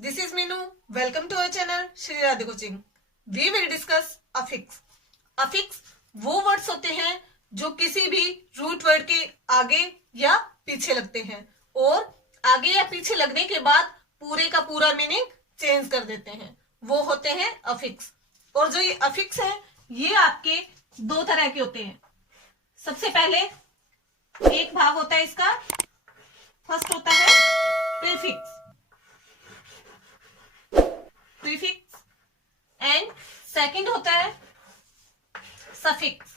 This is Minu. Welcome to our channel Shri Radhe Coaching. We will discuss affix. Affix वो words होते हैं जो किसी भी रूट वर्ड के आगे या पीछे लगते हैं और आगे या पीछे लगने के बाद पूरे का पूरा मीनिंग चेंज कर देते हैं, वो होते हैं अफिक्स। और जो ये अफिक्स है ये आपके दो तरह के होते हैं। सबसे पहले एक भाग होता है इसका, फर्स्ट होता है प्रीफिक्स एंड सेकंड होता है सफिक्स।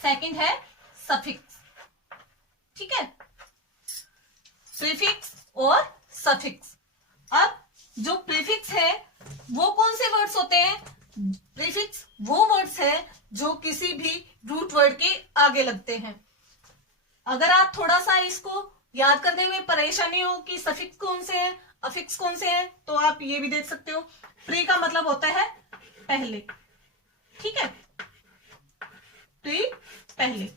सेकंड है सफिक्स, ठीक है, प्रीफिक्स और सफिक्स। अब जो प्रीफिक्स है वो कौन से वर्ड्स होते हैं? प्रीफिक्स वो वर्ड्स है जो किसी भी रूट वर्ड के आगे लगते हैं। अगर आप थोड़ा सा इसको याद करने में परेशानी हो कि सफिक्स कौन से हैं, अफिक्स कौन से हैं, तो आप ये भी देख सकते हो। प्री का मतलब होता है पहले, ठीक है, प्री पहले,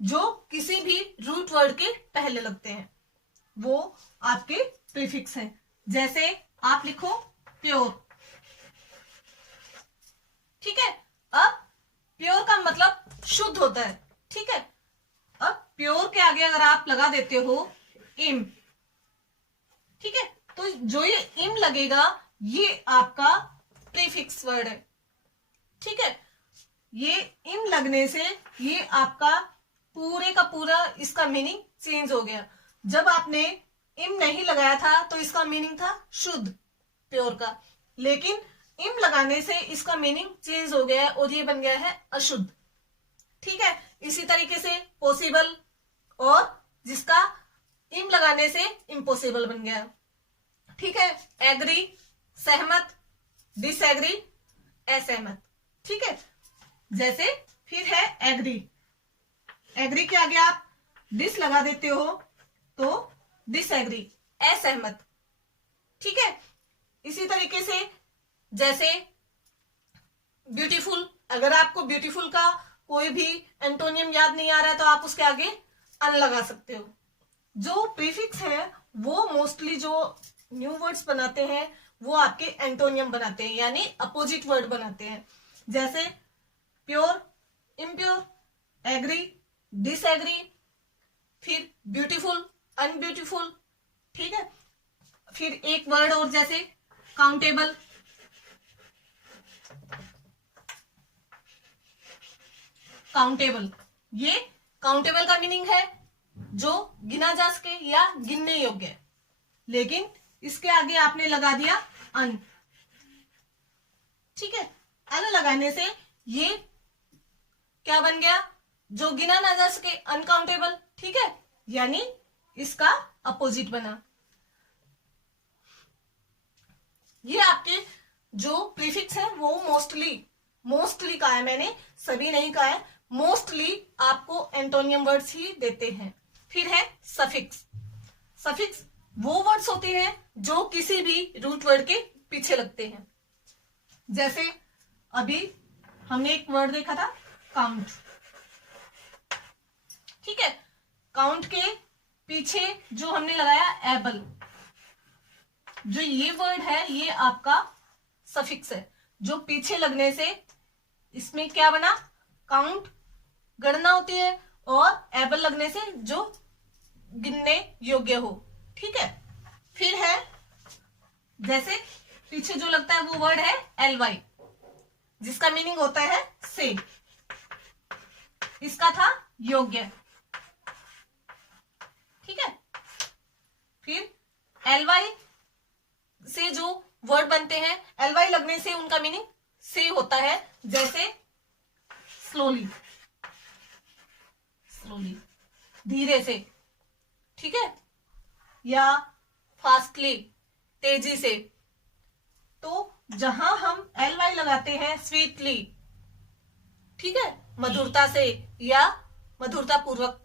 जो किसी भी रूट वर्ड के पहले लगते हैं वो आपके प्रीफिक्स हैं। जैसे आप लिखो प्योर, ठीक है। अब प्योर का मतलब शुद्ध होता है, ठीक है। अब प्योर के आगे अगर आप लगा देते हो इम, ठीक है, तो जो ये इम लगेगा ये आपका प्रीफिक्स वर्ड है, ठीक है। ये इम लगने से ये आपका पूरे का पूरा इसका मीनिंग चेंज हो गया। जब आपने इम नहीं लगाया था तो इसका मीनिंग था शुद्ध प्योर का, लेकिन इम लगाने से इसका मीनिंग चेंज हो गया है और ये बन गया है अशुद्ध, ठीक है। इसी तरीके से पॉसिबल, और जिसका इम लगाने से इम्पॉसिबल बन गया, ठीक है। एग्री, सहमत, डिसएग्री, असहमत, ठीक है। जैसे फिर है एग्री, एग्री के आगे आप डिस लगा देते हो तो डिसएग्री, असहमत, ठीक है। इसी तरीके से जैसे ब्यूटीफुल, अगर आपको ब्यूटीफुल का कोई भी एंटोनियम याद नहीं आ रहा है तो आप उसके आगे अन लगा सकते हो। जो प्रीफिक्स है वो मोस्टली जो न्यू वर्ड्स बनाते हैं वो आपके एंटोनियम बनाते हैं, यानी अपोजिट वर्ड बनाते हैं। जैसे प्योर, इम्प्योर, एग्री, डिसएग्री, फिर ब्यूटीफुल, अनब्यूटीफुल, ठीक है। फिर एक वर्ड और जैसे काउंटेबल, काउंटेबल, ये काउंटेबल का मीनिंग है जो गिना जा सके या गिनने योग्य है, लेकिन इसके आगे आपने लगा दिया अन, ठीक है। अन लगाने से ये क्या बन गया? जो गिना ना जा सके, अनकाउंटेबल, ठीक है, यानी इसका अपोजिट बना। ये आपके जो प्रीफिक्स है वो मोस्टली कहा है मैंने, सभी नहीं कहा है, मोस्टली आपको एंटोनियम वर्ड्स ही देते हैं। फिर है सफिक्स। सफिक्स वो वर्ड्स होते हैं जो किसी भी रूट वर्ड के पीछे लगते हैं। जैसे अभी हमने एक वर्ड देखा था काउंट, ठीक है। काउंट के पीछे जो हमने लगाया एबल, जो ये वर्ड है ये आपका सफिक्स है, जो पीछे लगने से इसमें क्या बना? काउंट, गणना होती है, और एबल लगने से जो गिनने योग्य हो, ठीक है। फिर है जैसे पीछे जो लगता है वो वर्ड है एलवाई, जिसका मीनिंग होता है से, इसका था योग्य, ठीक है। फिर एलवाई से जो वर्ड बनते हैं, एलवाई लगने से उनका मीनिंग से होता है। जैसे स्लोली, स्लोली, धीरे से, ठीक है, या फास्टली, तेजी से। तो जहां हम एलवाई लगाते हैं स्वीटली, ठीक है, मधुरता से या मधुरता पूर्वक,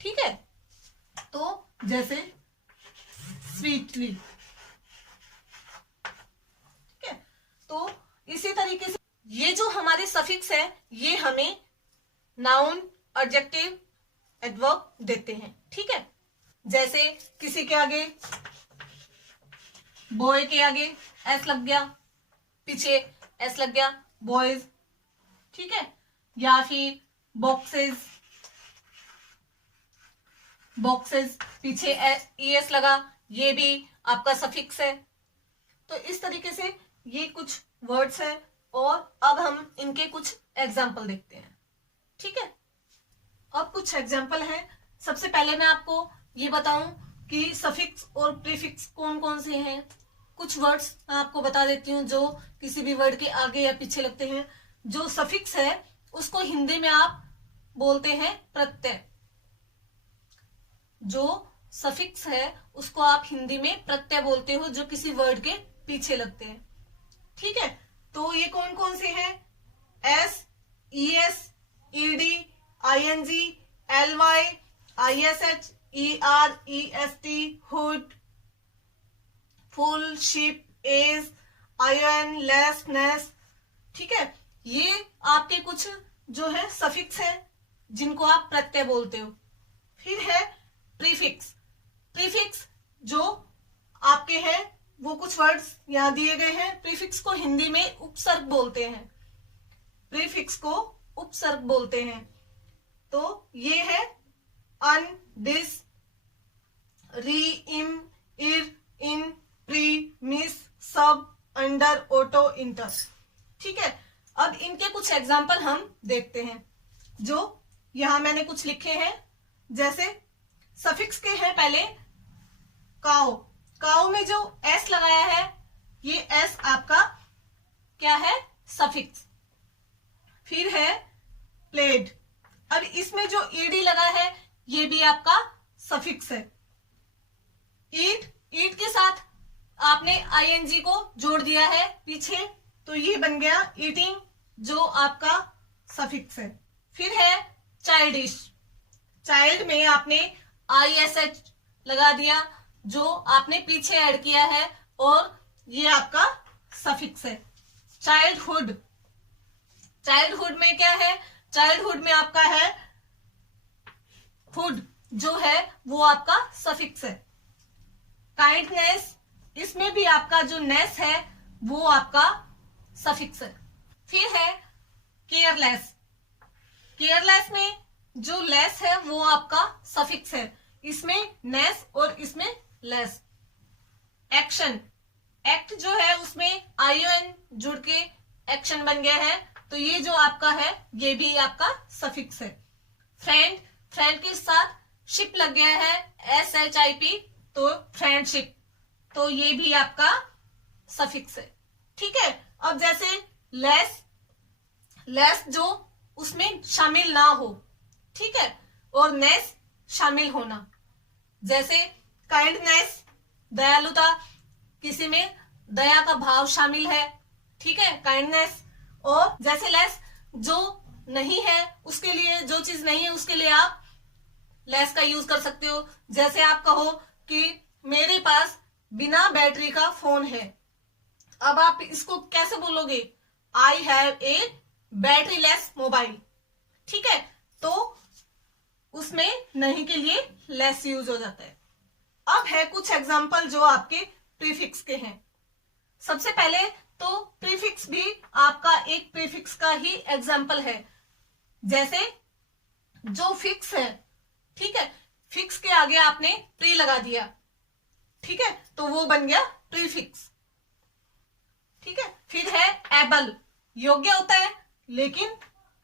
ठीक है, तो जैसे स्वीटली, ठीक है। तो इसी तरीके से ये जो हमारे सफिक्स है ये हमें नाउन, एडजेक्टिव, एडवर्ब देते हैं, ठीक है। जैसे किसी के आगे बॉय के आगे एस लग गया, पीछे एस लग गया, बॉयज, ठीक है। या फिर बॉक्सेस, बॉक्सेस पीछे ईएस लगा, ये भी आपका सफिक्स है। तो इस तरीके से ये कुछ वर्ड्स है और अब हम इनके कुछ एग्जाम्पल देखते हैं, ठीक है। अब कुछ एग्जाम्पल है। सबसे पहले मैं आपको ये बताऊं कि सफिक्स और प्रीफिक्स कौन कौन से हैं। कुछ वर्ड्स मैं आपको बता देती हूँ जो किसी भी वर्ड के आगे या पीछे लगते हैं। जो सफिक्स है उसको हिंदी में आप बोलते हैं प्रत्यय। जो सफिक्स है उसको आप हिंदी में प्रत्यय बोलते हो, जो किसी वर्ड के पीछे लगते हैं, ठीक है। तो ये कौन कौन से हैं? S, E S, E D, I N G, L Y, I S H, E R, E S T, hood, ful, ship, age, ion, less, ness, ठीक है। ये आपके कुछ जो है सफिक्स है जिनको आप प्रत्यय बोलते हो। फिर है प्रीफिक्स। प्रीफिक्स जो आपके हैं वो कुछ वर्ड्स यहां दिए गए हैं। प्रीफिक्स को हिंदी में उपसर्ग बोलते हैं। प्रीफिक्स को उपसर्ग बोलते हैं। तो ये है अन, डिस, री, इम, इर, इन, प्री, मिस, सब, अंडर, ओटो, इंटर, ठीक है। अब इनके कुछ एग्जाम्पल हम देखते हैं जो यहां मैंने कुछ लिखे हैं। जैसे सफिक्स के हैं पहले काओ। काओ में जो एस लगाया है ये एस आपका क्या है? सफिक्स। फिर है प्लेड। अब इसमें जो ईडी लगा है ये भी आपका सफिक्स है। ईट, ईट के साथ आपने आईएनजी को जोड़ दिया है पीछे, तो ये बन गया ईटिंग, जो आपका सफिक्स है। फिर है चाइल्डिश। चाइल्ड में आपने ISH लगा दिया, जो आपने पीछे ऐड किया है, और ये आपका सफिक्स है। चाइल्डहुड। चाइल्डहुड में क्या है? चाइल्डहुड में आपका है हुड, जो है वो आपका सफिक्स है। काइंडनेस, इसमें भी आपका जो नेस है वो आपका सफिक्स है। फिर है केयरलेस। केयरलेस में जो लेस है वो आपका सफिक्स है। इसमें नेस और इसमें लेस। एक्शन, एक्ट जो है उसमें ION जुड़ के एक्शन बन गया है, तो ये जो आपका है ये भी आपका सफिक्स है। फ्रेंड, फ्रेंड के साथ शिप लग गया है SHIP, तो फ्रेंडशिप, तो ये भी आपका सफिक्स है, ठीक है। अब जैसे लेस, लेस जो उसमें शामिल ना हो, ठीक है, और नेस शामिल होना। जैसे काइंडनेस, दयालुता, किसी में दया का भाव शामिल है, ठीक है, काइंडनेस। और जैसे लेस, जो नहीं है उसके लिए, जो चीज नहीं है उसके लिए आप लेस का यूज कर सकते हो। जैसे आप कहो कि मेरे पास बिना बैटरी का फोन है, अब आप इसको कैसे बोलोगे? I have a battery less mobile, ठीक है। तो उसमें नहीं के लिए लेस यूज हो जाता है। अब है कुछ एग्जाम्पल जो आपके प्रीफिक्स के हैं। सबसे पहले तो प्रीफिक्स भी आपका एक प्रीफिक्स का ही एग्जाम्पल है। जैसे जो फिक्स है, ठीक है, फिक्स के आगे आपने प्री लगा दिया, ठीक है, तो वो बन गया प्रीफिक्स, ठीक है। फिर है एबल, योग्य होता है, लेकिन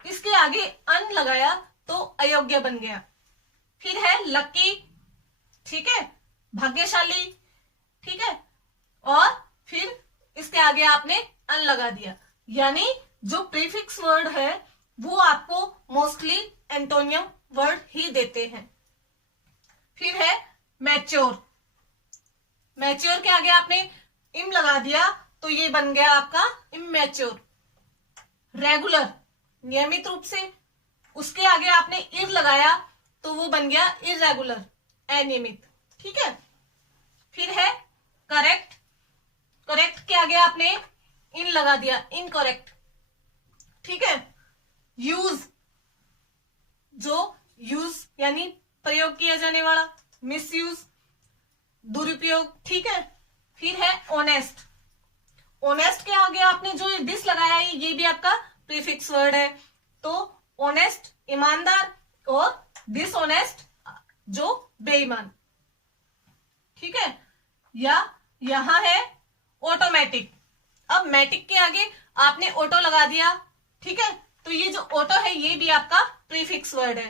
इसके आगे अन लगाया तो अयोग्य बन गया। फिर है लकी, ठीक है, भाग्यशाली, ठीक है, और फिर इसके आगे आपने अन लगा दिया। यानी जो प्रीफिक्स वर्ड है वो आपको मोस्टली एंटोनियम वर्ड ही देते हैं। फिर है मैच्योर। मैच्योर के आगे आपने इम लगा दिया तो ये बन गया आपका इमैच्योर। रेगुलर, नियमित रूप से, उसके आगे आपने इर लगाया तो वो बन गया इरेगुलर, अनियमित, ठीक है। फिर है करेक्ट। करेक्ट के आगे आपने इन लगा दिया, इनकरेक्ट, ठीक है। यूज, जो यूज यानी प्रयोग किया जाने वाला, मिसयूज, दुरुपयोग, ठीक है। फिर है ऑनेस्ट। ऑनेस्ट के आगे आपने जो दिस लगाया है ये भी आपका प्रीफिक्स वर्ड है। तो ऑनेस्ट ईमानदार और डिसऑनेस्ट जो बेईमान, ठीक है। या यहां है ऑटोमेटिक। अब मैटिक के आगे आपने ऑटो लगा दिया, ठीक है। तो ये जो ऑटो है ये भी आपका प्रीफिक्स वर्ड है।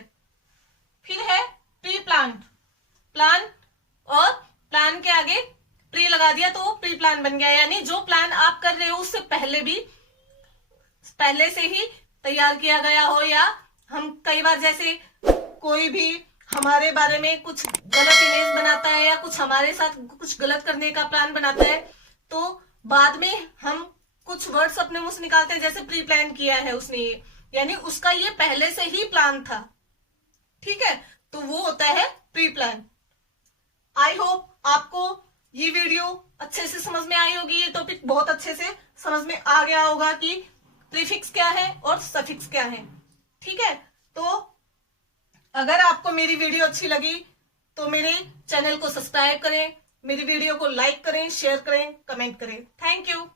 फिर है प्री प्लान्ड। प्लान और प्लान के आगे प्री लगा दिया तो प्री प्लान बन गया, यानी जो प्लान आप कर रहे हो उससे पहले से ही तैयार किया गया हो, या हम कई बार जैसे कोई भी हमारे बारे में कुछ गलत इमेज बनाता है या कुछ हमारे साथ कुछ गलत करने का प्लान बनाता है, तो बाद में हम कुछ वर्ड्स अपने मुंह से निकालते हैं जैसे प्री प्लान किया है उसने, ये यानी उसका ये पहले से ही प्लान था, ठीक है। तो वो होता है प्री प्लान। आई होप आपको ये वीडियो अच्छे से समझ में आई होगी, ये टॉपिक बहुत अच्छे से समझ में आ गया होगा कि प्रीफिक्स क्या है और सफिक्स क्या है, ठीक है। तो अगर आपको मेरी वीडियो अच्छी लगी तो मेरे चैनल को सब्सक्राइब करें, मेरी वीडियो को लाइक करें, शेयर करें, कमेंट करें। Thank you.